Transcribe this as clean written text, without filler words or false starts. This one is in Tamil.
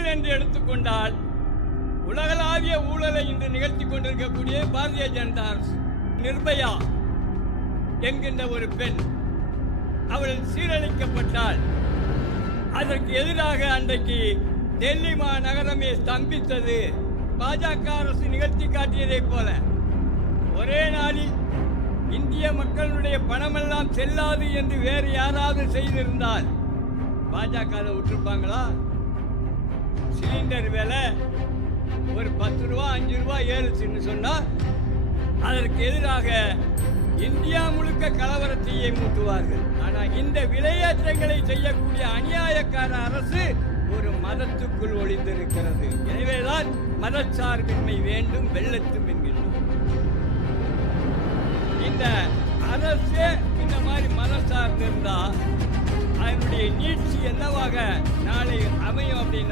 ஊழல் என்று எடுத்துக்கொண்டால் உலகளாவிய ஊழலை இன்று நிகழ்த்தி கொண்டிருக்கக்கூடிய பாரதிய ஜனதா அரசு. நிர்பயா என்கின்ற ஒரு பெண் அவள் சீரழிக்கப்பட்டால் அதற்கு எதிராக அன்றைக்கு டெல்லி மாநகரமே ஸ்தம்பித்தது பாஜக அரசு நிகழ்த்தி காட்டியதைப் போல. ஒரே நாளில் இந்திய மக்களுடைய பணமெல்லாம் செல்லாது என்று வேறு யாராவது செய்திருந்தால் பாஜக அதை விட்டுருப்பாங்களா? சிலிண்டர் விலை ஒரு 10 ரூபா 5 ரூபா ஏறுச்சுன்னு சொன்னா அதற்கு எதிராக இந்தியா முழுக்க கலவரத்தையே மூட்டுவார்கள். ஆனால் இந்த விலையேற்றங்களை செய்யக்கூடிய அநியாயக்கார அரசு ஒரு மதத்துக்குள் ஒளிந்திருக்கிறது. எனவேதான் மதச்சார்பின்மை வேண்டும், வெள்ளத்தும் என்கின்றோம். இந்த அரசு இந்த மாதிரி மதச்சார்ந்து இருந்தா அதனுடைய நீட்சி என்னவாக நாளை அமையும் அப்படின்னா